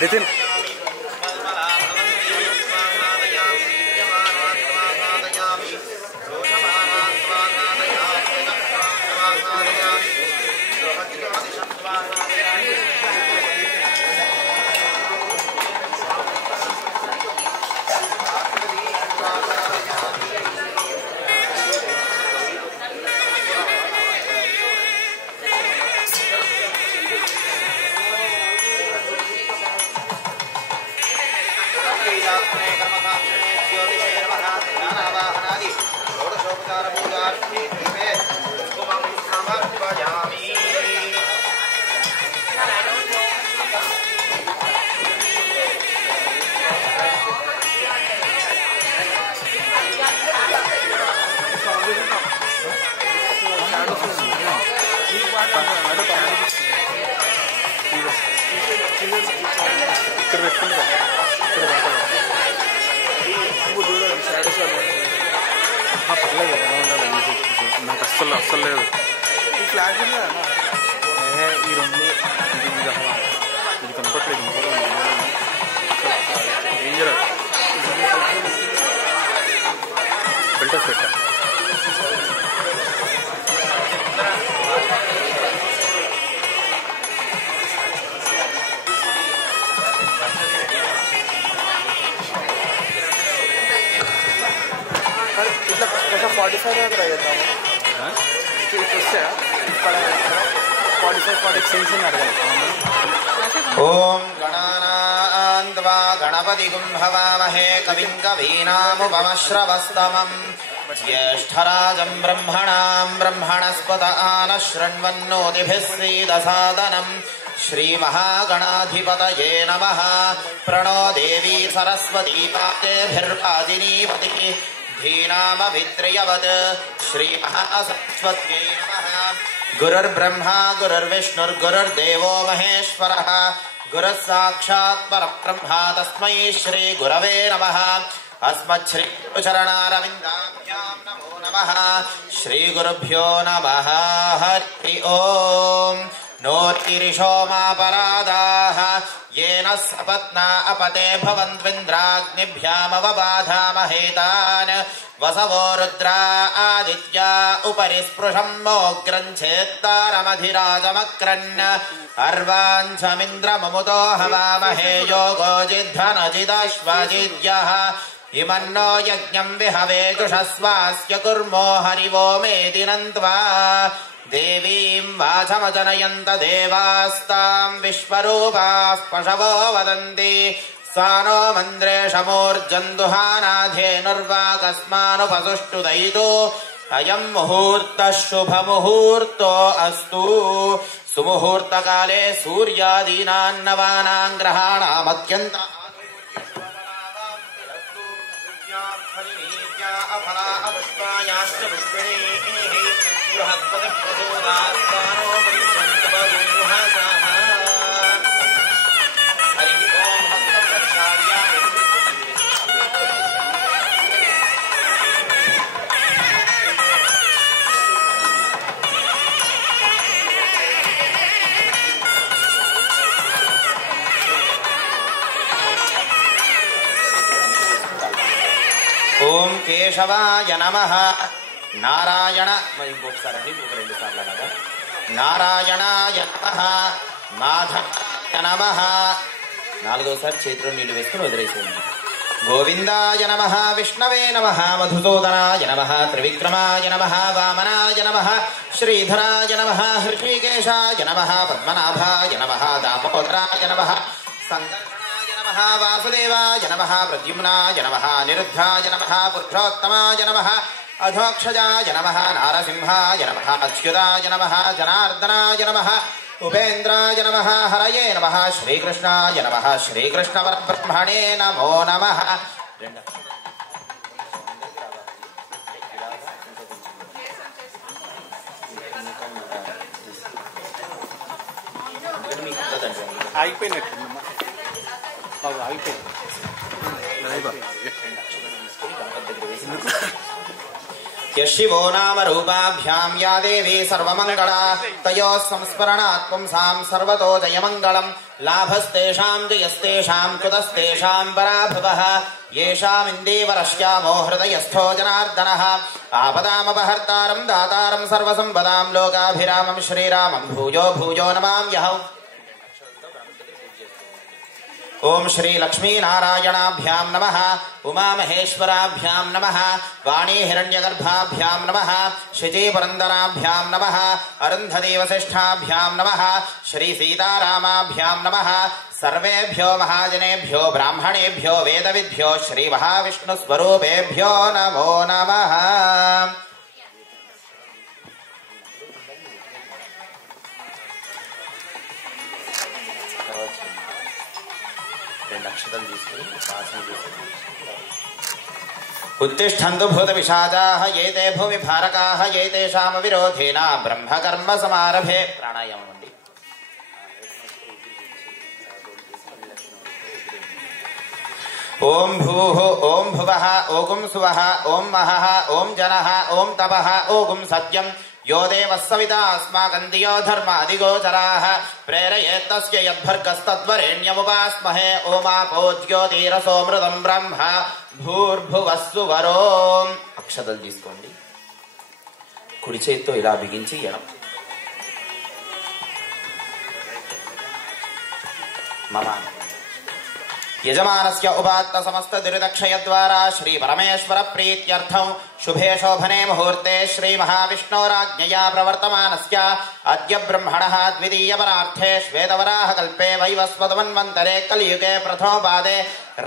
నితిన్ ఇక్కడ పెట్టుకుంటా పర్లేదు నాకు అస్సలు లేదు ఈ ఫ్లాగ్ ఈ రెండు ఇది కనపట్లేదు ఏం చేయలేదు ఫిల్టర్స్ పెట్టా ఇట్లా 45 ట్రై చేద్దాము వస్తే 45 ఎక్స్టెన్షన్ అడగాలి. ఓం గణానాన్వా గణపతిగుం భవామహే కవిం కవీనాముపమశ్రవస్తమం జ్యేష్ఠరాజం బ్రహ్మణాం బ్రహ్మణస్పత ఆనః శృణ్వన్నోతిభిः సీదసాదనం శ్రీమహాగణాధిపతయే నమః. ప్రణో దేవీ సరస్వతీ పాదేభిర్వాజినీవతి ధీనామవిత్రయవత్ శ్రీమహాసరస్వత్యై నమః. గురుర్బ్రహ్మా గురుర్విష్ణుర్గురుర్దేవో మహేశ్వరః గురుః సాక్షాత్ పరబ్రహ్మ తస్మై శ్రీ గురవే నమః. అస్మచ్శ్రీ చరణారవిందాభ్యాం నమో నమః. శ్రీ గురుభ్యో నమః. హరి ఓం. నోర్తిరిషోమాపరాధాః येन सपत्ना अपते भवन्त्विन्द्राग्निभ्यामवबाधामहेतान् वसवो रुद्रा आदित्या उपरि स्पृशं मोग्रञ्छेत्तारमधिराजमक्रन् अर्वाञ्छमिन्द्रममुतो हवामहे योगो जिद्धनजिदश्वजिद्यः इमन्नो यज्ञं विहवे जुषस्वास्य कुर्मो हरिवो मेदि नन्त्वा देवीं वाचमजनयन्त देवास्तां विश्वरूपाः पशवो वदन्ति सा नो मन्द्रेशमूर्जन्दुहानाधेनुर्वाकस्मानुपसुष्टुदयितो अयं मुहूर्तः शुभमुहूर्तो अस्तु. सुमुहूर्तकाले सूर्यादीनां नवानां ग्रहाणामत्यन्त ఓం కేశవాయ నమః. నారాయణ ఇంకొకసారి రెండు సార్లు కదా. నారాయణాయ నమః. మాధవాయ నమః. నాలుగోసారి చేతిలో నీళ్లు వేసుకుని వదిలేసేయండి. గోవిందాయ నమః. విష్ణవే నమః. మధుసూదనాయ నమః. త్రివిక్రమాయ నమః. వామనాయ నమః. శ్రీధరాయ నమః. హృషికేశాయ నమః. పద్మనాభాయ నమః. దామోదరాయ నమః. సంకర్షణాయ నమః. వాసుదేవాయ నమః. ప్రద్యుమ్నాయ నమః. నిరుద్ధాయ నమః. పురుషోత్తమాయ నమః. అధోక్షజాయ నమః. నారసింహాయ నమః. అచ్యుతాయ నమః. జనార్దనాయ నమః. ఉపేంద్రాయ నమః. హరయే నమః. శ్రీకృష్ణాయ నమః. శ్రీకృష్ణ పరబ్రహ్మణే నమో నమః. అయిపోయినట్టు అయిపోయింది. యశివో నామ రూపాభ్యాం యా దేవీ సర్వమంగళా తయోః సంస్మరణాత్ పుంసాం సర్వతో జయమంగళం. लाभस्तेषां जयस्तेषां कुतस्तेषां पराभवः येषामिन्दीवरश्यामो हृदयस्थो जनार्दनः आपदामपहर्तारं दातारं सर्वसम्पदां लोकाभिरामं श्रीरामं भूयो भूयो नमाम्यहम्। ओम श्री लक्ष्मी नारायणाभ्यां नमः, उमा महेश्वराभ्यां नमः, वाणी हिरण्यगर्भाभ्यां नमः, शिची पुरंदराभ्यां नमः, अरुन्धती वसिष्ठाभ्यां नमः, श्री सीतारामाभ्यां नमः। सर्वेभ्यो महाजनेभ्यो ब्राह्मणेभ्यो वेदविद्भ्यो श्री महाविष्णुस्वरूपेभ्यो नमो नमः। उत्तिष्ठन्तु भूतपिशाचाः ये ते भूमिभारकाः ये तेषां विरोधेन ब्रह्मकर्म समारभे। प्राणायामम् अंడి। ओम भूः ओम भुवः ओम सुवः ओम महः ओम जनः ओम तपः ओम सत्यम् यो देवः सविता अस्माकं धियो धर्मादिगोचराः प्रेरयेत्तस्य यद्भर्गस्तद्वरेण्यमुपास्महे ओमापो ज्योतिरसोमृतं ब्रह्म భూర్భువస్సువరోం। అక్షతలు తీసుకోండి, కుడి చేతితో ఇలా బిగించి ఎడం మమ యజమానస్య ఉపాత్త సమస్త దురితక్షయ ద్వారా శ్రీ పరమేశ్వర ప్రీత్యర్థం శుభే శోభనే ముహూర్తే శ్రీ మహావిష్ణోరాజ్ఞయా ప్రవర్తమానస్య అద్య బ్రహ్మణః ద్వితీయ పరార్థే శ్వేతవరాహ కల్పే వైవస్వతమన్వంతరే కలియుగే ప్రథమపాదే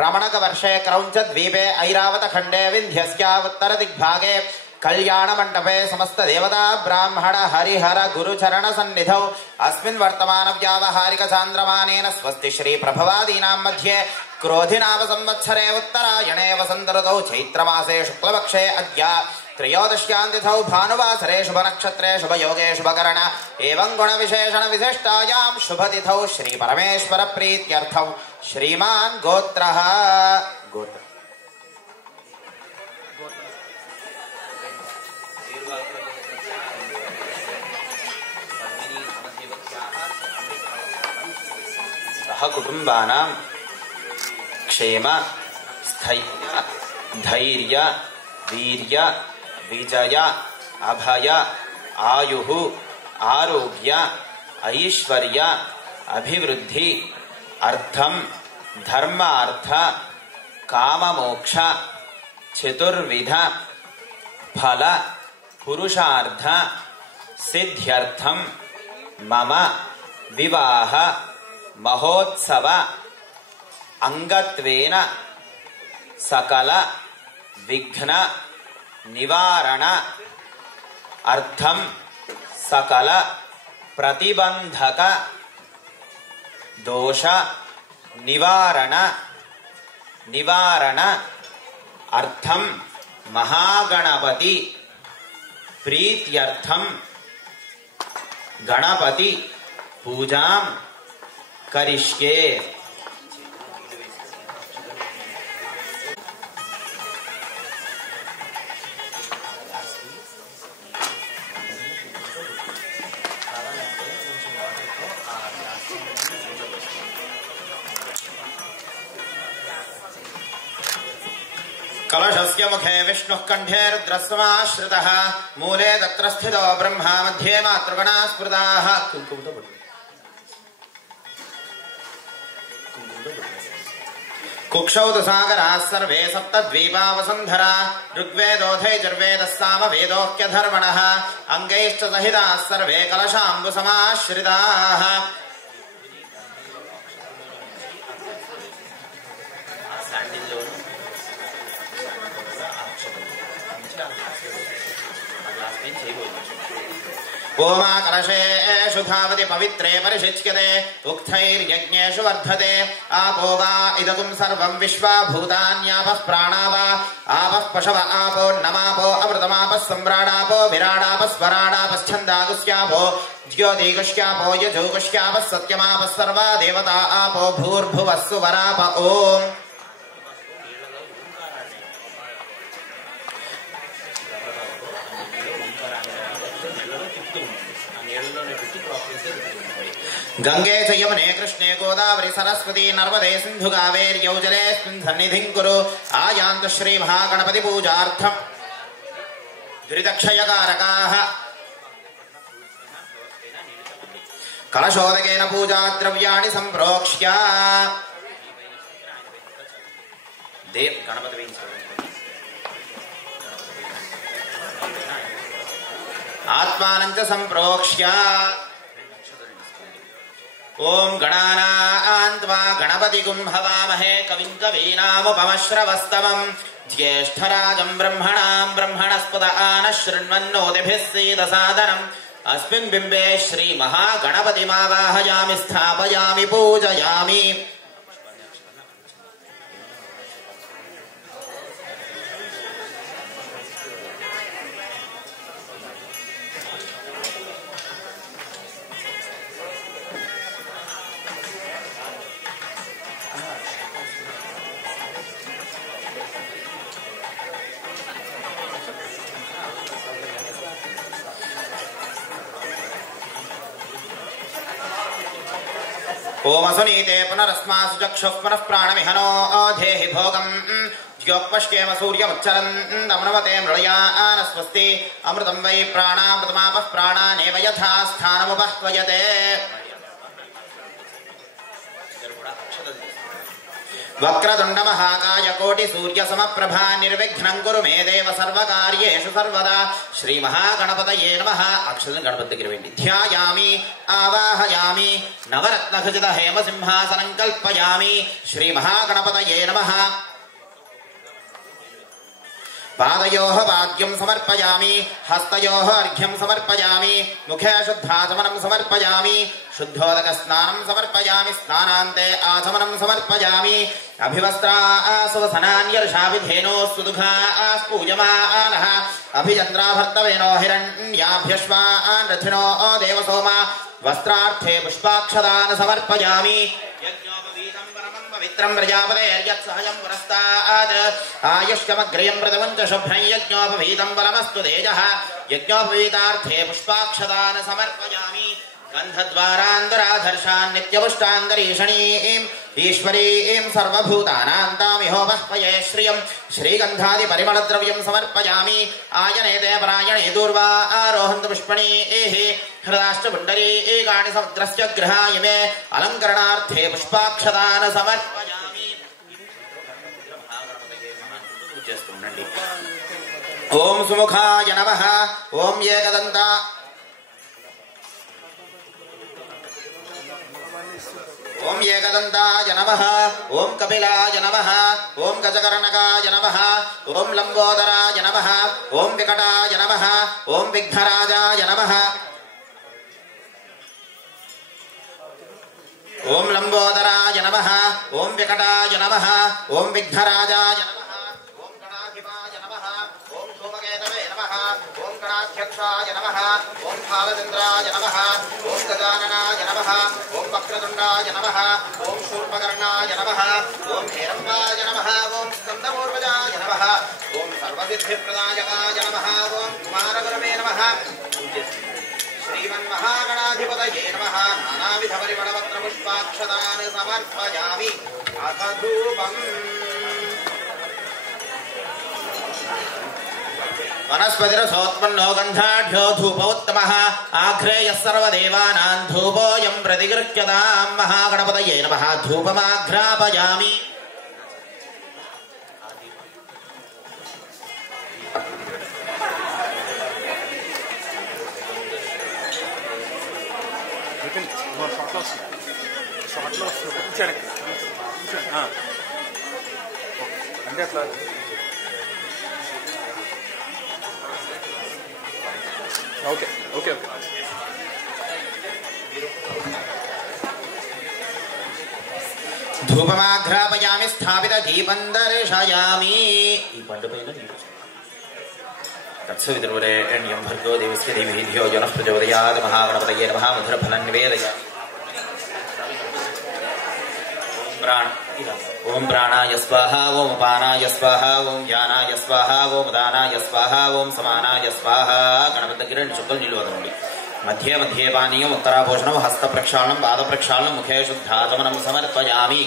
రమణక వర్షే క్రౌంచ ద్వీపే ఐరావత ఖండే వింధ్యస్య ఉత్తర దిగ్భాగే कल्याण मंडपे समस्त देवता ब्राह्मण हरिहर गुरुचरण सन्निधौ अस्मिन् वर्तमान व्यावहारिक चान्द्रमानेन स्वस्ति श्री प्रभवादीनां मध्ये क्रोधिनाम संवत्सरे उत्तरायणे वसंत ऋतौ चैत्रमासे शुक्लपक्षे अद्य त्रयोदश्यां तिथौ भानुवासरे शुभनक्षत्रे शुभयोगे शुभकरण एवं गुणविशेषण विशिष्टायां शुभतिथौ श्री परमेश्वर प्रीत्यर्थौ श्रीमान् गोत्रः गोत्र कुटुंबानां क्षेम स्थैर्य धैर्य वीर्य विजय अभय आयुः आरोग्य ऐश्वर्य अभिवृद्धि अर्थम धर्मार्थ काममोक्ष चतुर्विध फल पुरुषार्थ सिद्ध्यर्थम मम विवाह महोत्सव अंगत्वेन सकल विघ्न निवारण अर्थम सकल प्रतिबंधक दोष निवारण अर्थम महागणपति प्रीत्यर्थम गणपति पूजां करिष्ये। कलशस्य मुखे विष्णुः कंठे रुद्रस्वमाश्रितः मूले तत्र स्थितो ब्रह्मा मध्ये मातृगणा स्मृताः। कुक्षौ तु सागराः सर्वे सप्तद्वीपा वसुन्धरा ऋग्वेदोऽथैर्वेदः सामवेदोऽख्यधर्मणः अङ्गैश्च सहिताः सर्वे कलशाम्बुसमाश्रिताः। ओमा कलशेषु धावति पवित्रे परिषिच्यते उक्थैर्यज्ञेषु वर्धते आपो वा इदगुं सर्वं विश्वा भूतान्यापः प्राणा वा आपः पशव आपो नमापो अमृतमापः सम्राडापो विराडापः स्वराडापश्छन्दागुस्यापो ज्योतिगुष्यापो यजुगुष्यापः सत्यमापः सर्वा देवता आपो भूर्भुवस्सु वराप ओम्। గంగే చ యమునే కృష్ణే గోదావరి సరస్వతి నర్మదే సింధు కావేర్యౌ జలేస్మిన్ సన్నిధిం కురు ఆయాంతు శ్రీ మహాగణపతి పూజార్థం దురితక్షయకారకాః కలశోదకేన పూజా ద్రవ్యాణి సంప్రోక్ష్య గణపతి ఆత్మానం చ సంప్రోక్ష్య ఓం గణానాం త్వా గణపతిగుం హవామహే కవిం కవీనాముపమశ్రవస్తమం జ్యేష్ఠరాజం బ్రహ్మణాం బ్రహ్మణస్పద ఆనః శృణ్వన్నోతిభిः सीदसादनम् अस्मिन् बिम्बे श्री महागणपतिमावाहयामि स्थापयामि पूजयामि ओम सुनीते पुनरस्मासु चक्षुः पुनः प्राणमिहनो धेहि भोगम् ज्योक्पश्येम सूर्यमुच्चरन्तमनुमते मृळयानस्वस्ति अमृतं वै प्राणामृतमापः प्राणानेव यथा स्थानमुपह्वयते वक्रतुण्ड महाकाय कोटि सूर्य समप्रभा निर्विघ्नं कुरु मे देव सर्वकार्येषु सर्वदा श्री महागणपतये नमः अक्षरं गणपति गिरवेंडी ध्यायामि आवाहयामि नवरत्न खचित हेम सिंहासनं कल्पयामि श्री महागणपतये नमः पादयोः पाद्यं समर्पयामि हस्तयोः अर्घ्यं समर्पयामि मुखे शुद्धाचमनं समर्पयामि शुद्धोदकस्नानं समर्पयामि स्नानान्ते आचमनं समर्पयामि अभिवस्त्रासुवसनान्यर्षाभिधेनोस्तु दुःखास्पूजमानः अभिचन्द्राभर्तवेनो हिरण्याभ्यश्वान् रथिनो देवसोमा वस्त्रार्थे पुष्पाक्षदान समर्पयामि पवित्रं प्रजापतेर्यत्सहजं पुरस्तात् आयुष्कमग्रयं प्रथमं च शुभ्रं यज्ञोपवीतं बलमस्तु तेजः यज्ञोपवीतार्थे पुष्पाक्षदान समर्पयामि गन्धद्वारान्तराधर्षान् नित्यपुष्टान्तरीषणीं ईश्वरीं सर्वभूतानां तामिहोपह्वये श्रियं श्रीगन्धादिपरिमलद्रव्यं समर्पयामि आयनेते परायणे दूर्वा आरोहन्तु पुष्पणीः हृदाष्टपुण्डरीकाणि समुद्रस्य गृहाय मे अलङ्करणार्थे पुष्पाक्षदान समर्पयामि ओम सुमुखाय नमः ओम एकदन्ता ओम एकदन्ताय नमः ओम कपिलाय नमः ओम गजकर्णकाय नमः ओम लंबोदराय नमः ओम विकटाय नमः ओम विघ्नराजाय नमः ओम लंबोदराय नमः ओम विकटाय नमः ओम विघ्नराजाय नमः ओम गणाधिपाय नमः ओम धूमकेतवे नमः ओम गणाध्यक्षाय नमः ओम भावचन्द्राय नमः ओम गजाननाय नमः ओम वक्रतुण्डाय नमः ओम शूर्पकर्णाय नमः ओम हेरम्बाय नमः ओम स्कन्दमूर्वजाय नमः ओम सर्वसिद्धिप्रदायकाय नमः ओम कुमारगुरवे नमः श्रीमन्महागणाधिपतये नमः नानाविधपरिमलपत्रपुष्पाक्षदान् समर्पयामि अथ धूपम् वनस्पतिरसोत्पन्नो गन्धाढ्यो धूपोत्तमः आघ्रेयः सर्वदेवानां धूपोऽयं प्रतिगृह्यतां महागणपतये नमः धूपमाघ्रापयामि అంటే అట్లా ఓకే ఓకే ఓకే धूपमाघ्रापयामि स्थापित दीपं दर्शयामि तत्सवितुर्वरेण्यं भर्गो देवस्य धीमहि धियो यो नः प्रचोदयात् महागणपतये नमः मधुरफलं निवेदयामि ओम प्राणाय स्वाहा ओम अपानाय स्वाहा ओम ज्ञानाय स्वाहा ओम दानाय स्वाहा ओम समानाय स्वाहा गणपति गिरण शुक्ल निलुवदनुंडि मध्ये मध्ये पानीयम् उत्तराभूषणं हस्तप्रक्षालनं पादप्रक्षालनं मुखे शुद्धाचमनं समर्पयामि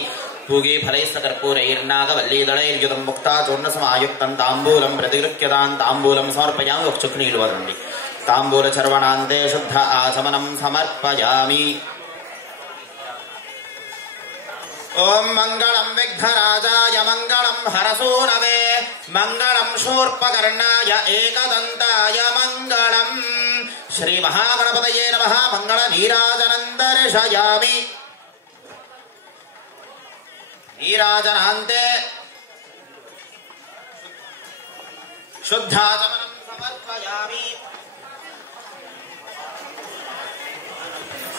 पूगे फलैस्तकर्पूरैर्नागवल्लीदलैर्युतं मुक्ताचूर्णसमायुक्तं ताम्बूलं प्रतिगृह्यतां ताम्बूलं समर्पयामि चुक्नीलुवदुंडि ताम्बूलचर्वणान्ते शुद्ध आचमनं समर्पयामि ओम मंगलम विघ्नराजाय मंगलम हरसूनवे मंगलम शूर्पकर्णाय एकदंताय मंगलम श्री महागणपतये नमः मंगल नीराजनं दर्शयामि नीराजनान्ते शुद्धाचमनं समर्पयामि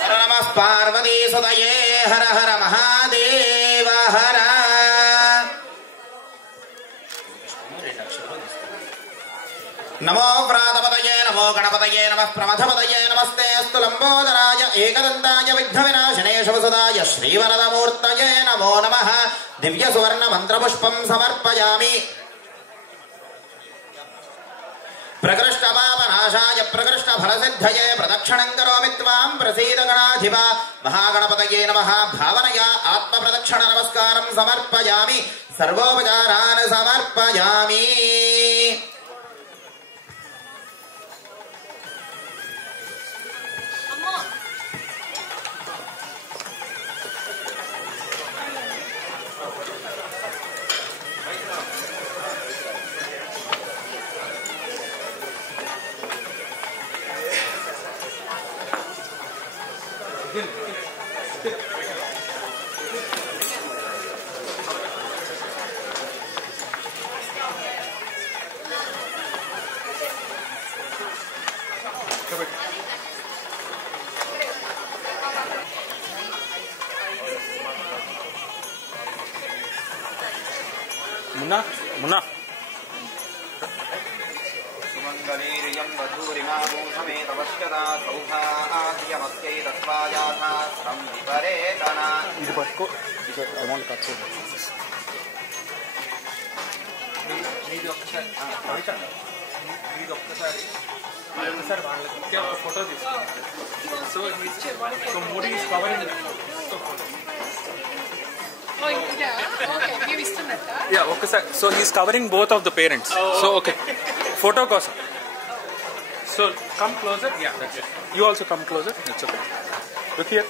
हर नमः पार्वती सुतये हर हर महादेव हर नमो व्रातपतये नमो गणपतये नमः प्रमथपतये नमस्ते अस्तु लंबोदराय एकदन्ताय विघ्नविनाशिने शुभसुदाय श्रीवरदमूर्तये नमो नमः दिव्य सुवर्ण मंत्रपुष्पं समर्पयामि प्रकृष्टपापनाशाय प्रकृष्टफलसिद्धये प्रदक्षिणं करोमि त्वां प्रसीद गणाधिपा महागणपतये नमः भावनया आत्मप्रदक्षिण नमस्कारं समर्पयामि सर्वोपचारान् समर्पयामि मुन्ना मुन्ना सुमंगलीर्यं वधूरिमाभूषमेतवश्यता सौभाग्यमस्यै तत्त्वायाथा संविपरेतना ఇది పట్టుకో ఇది అమౌంట్ కట్ చేయండి ఇది ఒక్కసారి ఇది ఒక్కసారి వాళ్ళకి ఒక ఫోటో తీసుకోండి so moody is covering Yeah, okay, sir. So he's covering both of the parents. So okay, photo కోసం. So come closer. Yeah, that's it. You also come closer. It's okay. Look here.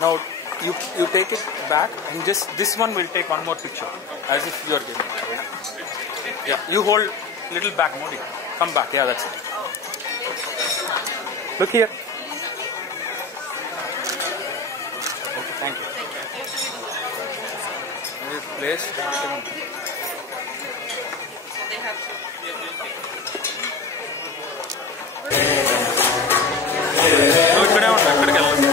Now you take it back and just this one will take one more picture as if you are giving. Yeah, you hold little back, Modi. Come back. Yeah, that's it. Look here. Okay, thank you. Place. ఇక్కడే ఉన్నా ఎక్కడికి వెళ్ళండి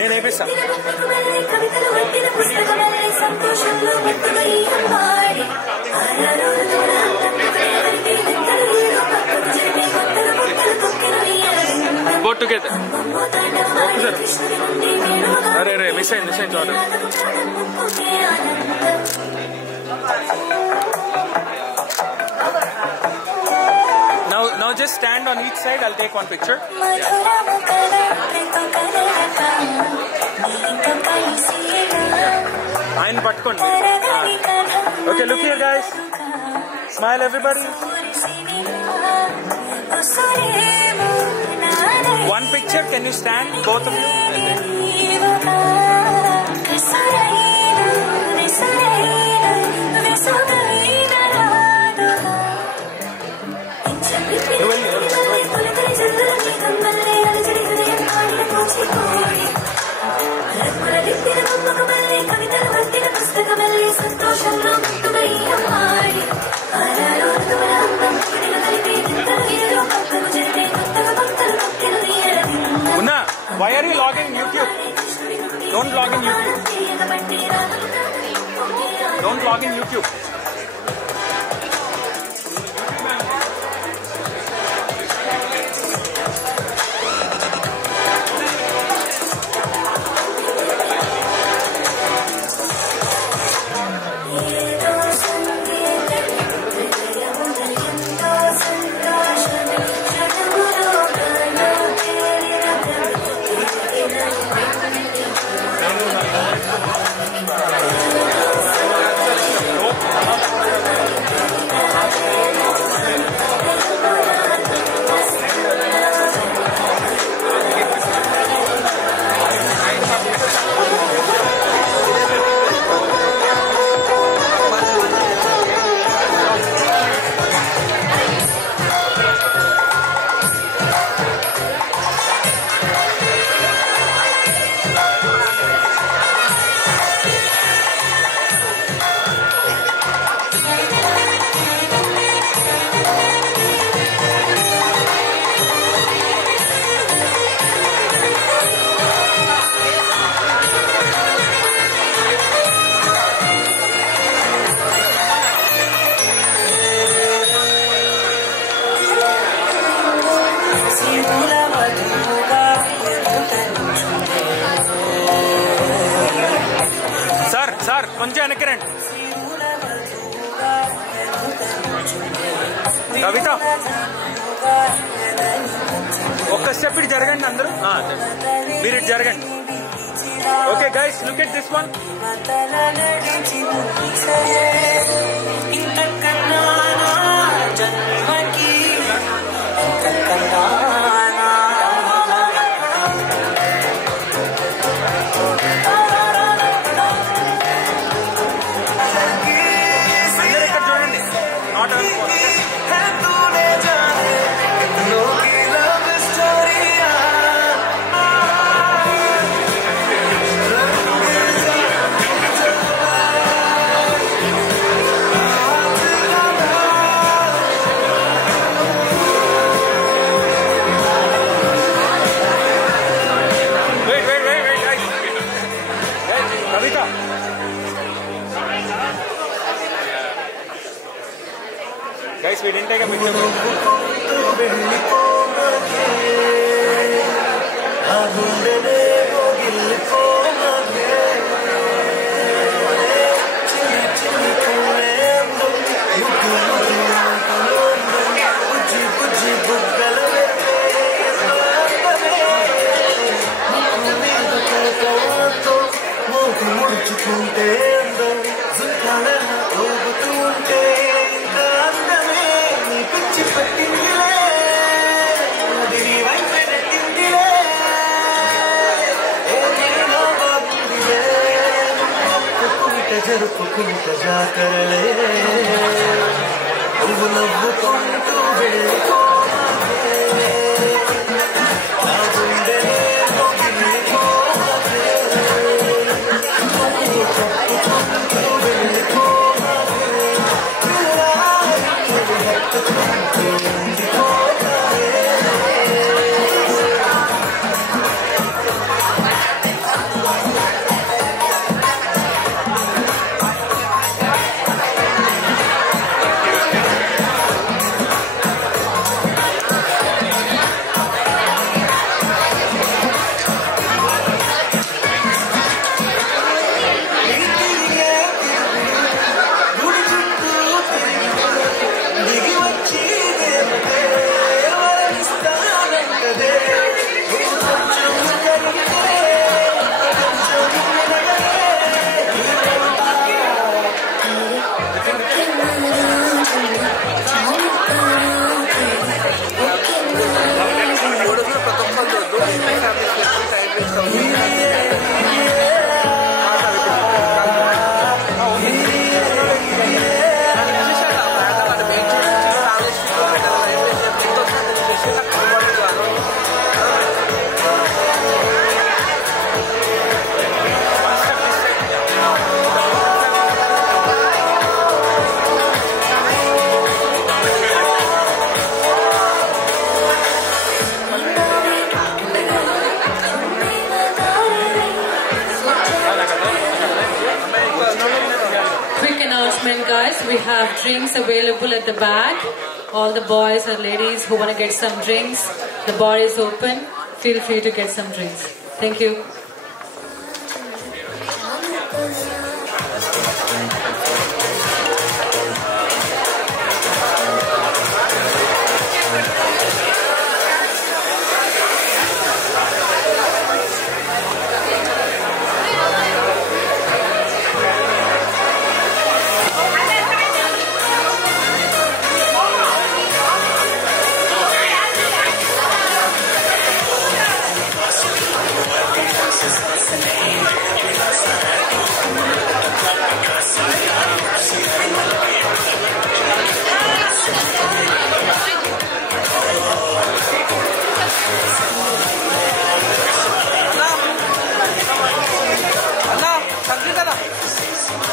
నేను వేపిస్తాను Both together. Okay, sir. Arre, miss order. Now just stand on each side. I'll take one picture. Ayan patkondi. Okay, look here, guys. Smile, everybody. One picture. Can you stand, both of you? Una, why are you logging YouTube? Don't log in YouTube. Don't log in YouTube. కొంచెం వెనక్కి రండి. కవిత ఒక్క step ఇటు జరగండి అందరూ. మీరు ఇటు జరగండి. Okay guys, look at this one. Guys, we didn't take a picture. జరుపుకుంటూ జాతరలే నువ్వు నవ్వుకుంటూ వెళ్ళిపోవే నా గుండెలే మొగిలిపోవే నువ్వు తప్పుకుంటూ వెళ్ళిపోవే నువ్వు హత్తుకుంటూ ఉండిపోవే Guys, we have drinks available at the back. All the boys and ladies who want to get some drinks, the bar is open. Feel free to get some drinks. Thank you.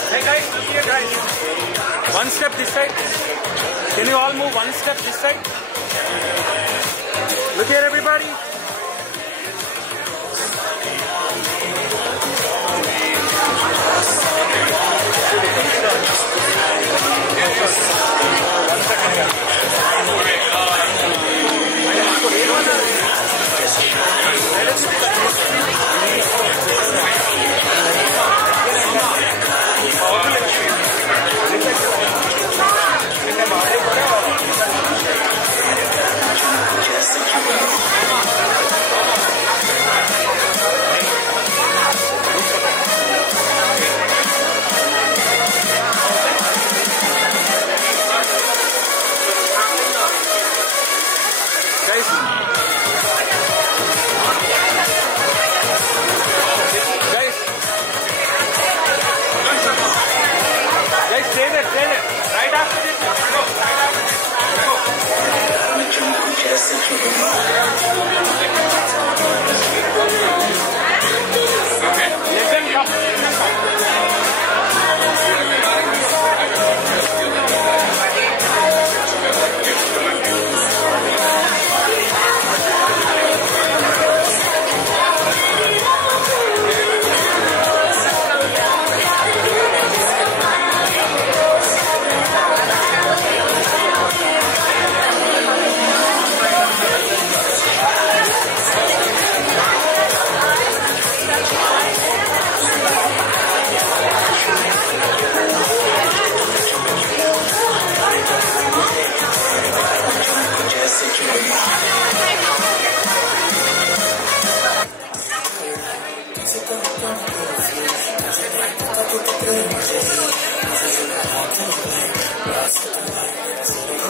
Hey guys, look here guys. One step this side. Can you all move one step this side? Look here everybody.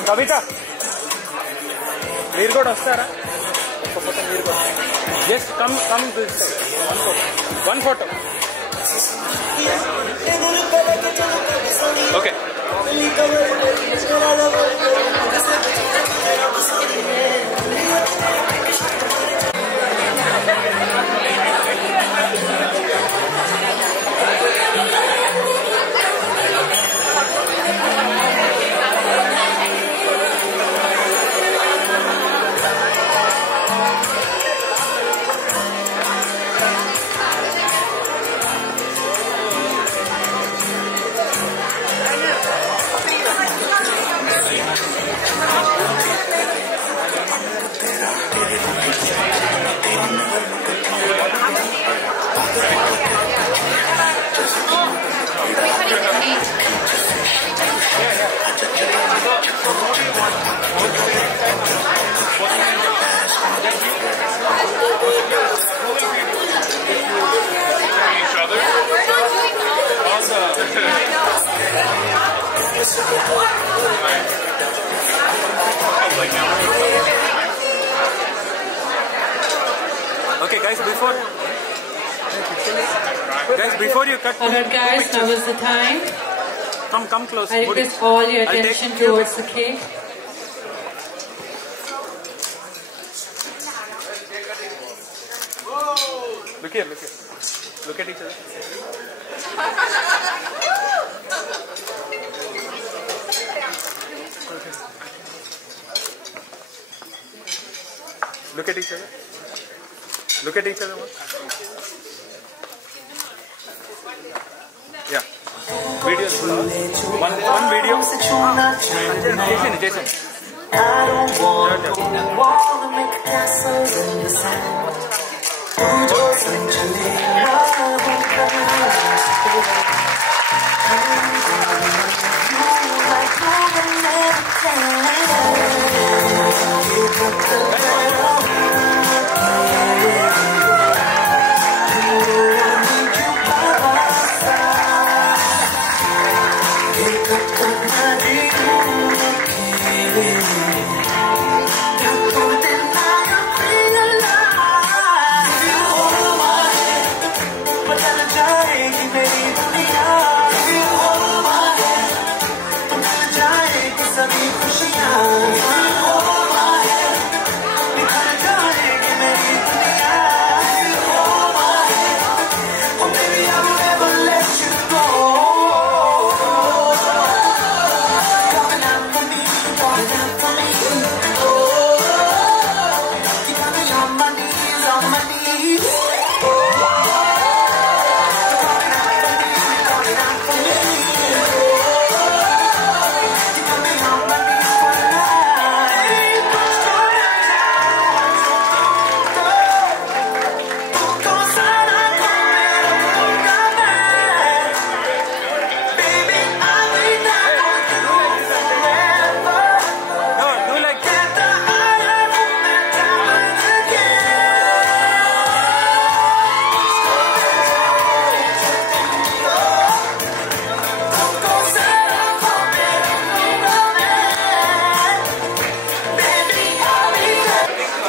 Kavita, మీరు కూడా వస్తారా? ఒక photo మీరు కూడా. Yes, come this side. One photo. Okay. Okay guys, before Guys, before you cut, Alright guys, now is the time. come close. I request all your I'll take attention you. towards the cake. Look here, look here. Look at each other. Look at each other. Look at each other. Yeah. Video. One video. Jason. I don't want to wall to make castles in the sand.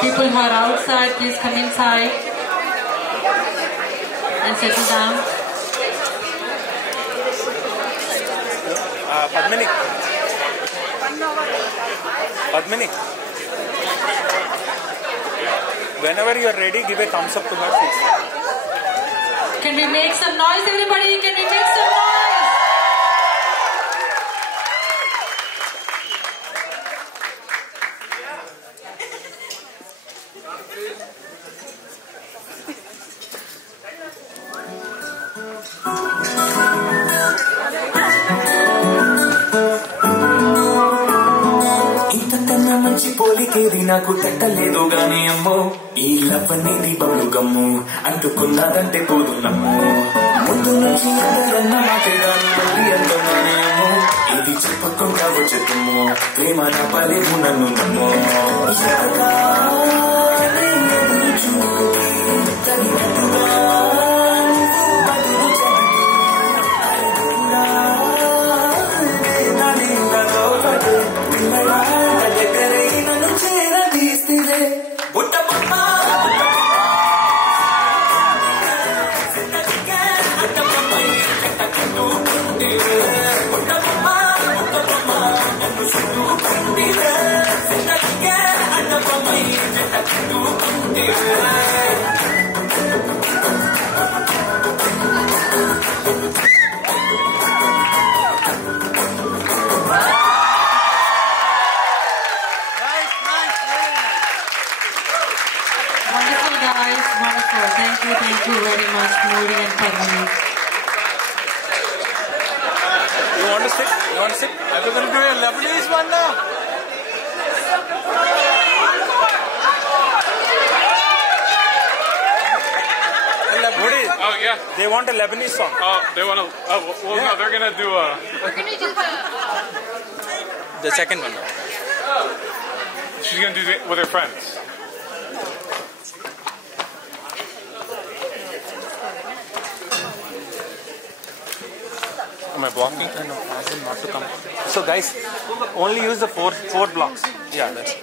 People who are outside, please come inside and settle down. Padmini. Whenever you are ready, give a thumbs up to her, please. Can we make some noise, everybody? Can we make some noise? మంచి పోలికేది నాకు తట్టలేదు గాని అమ్మో ఈ లవ్వనేది బబ్లు గమ్ము అంటుకున్నదంటే పోదు నమ్ము ముందు నుంచి అందరన్న మాటేదాన్ని మళ్ళీ అంటున్నానే అమ్మో ఇది చెప్పకుండా వచ్చేతుమ్ము ప్రేమ నా పలేవు నన్ను నమ్ము Wonderful guys, wonderful. Thank you very much, Moody and Padmini. You want to sit? You want to sit? Are you going to do a Lebanese one now? What is? Oh yeah. They want a Lebanese song. Oh, they want to. Oh, well, Yeah. no, they're gonna do a. We're going to do The second one. She's gonna do it with her friends. Am I blocking? No, ask them not to come. So guys, only use the four blocks. Yeah, that's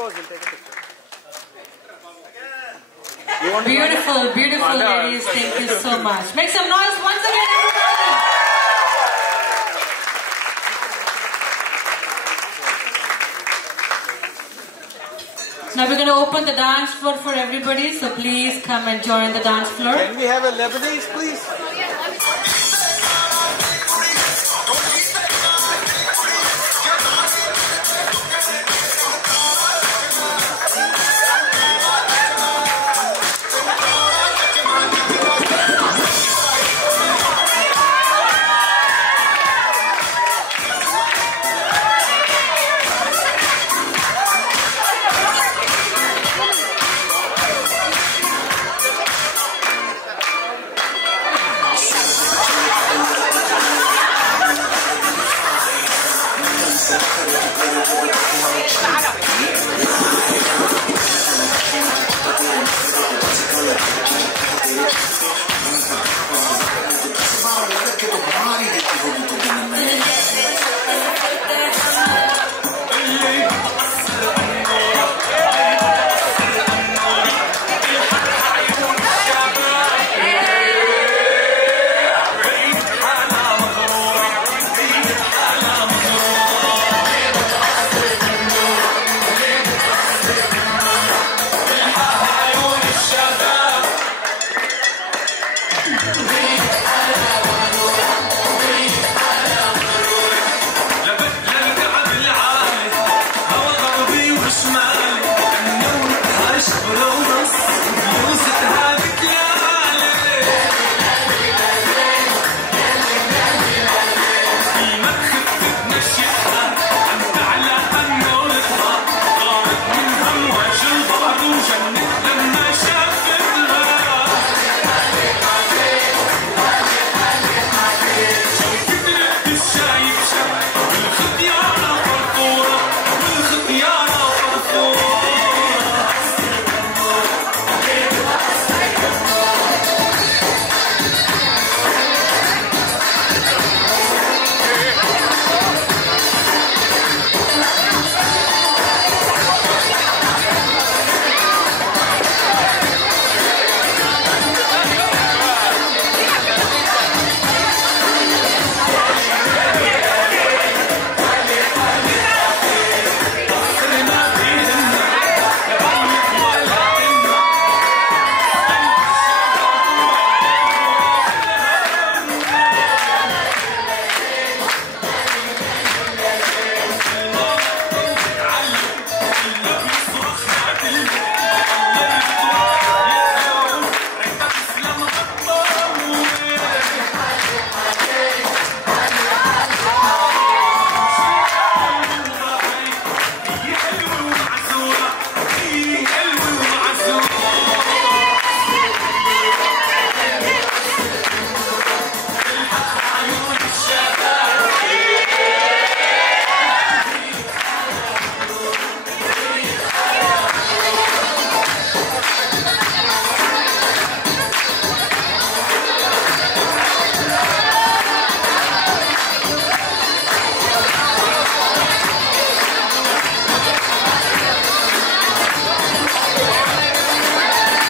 pose. We'll take a picture. Beautiful, beautiful ladies. Thank you so much. Make some noise once again, everybody. Now we're going to open the dance floor for everybody. So please come and join the dance floor. Can we have a Lebanese, please?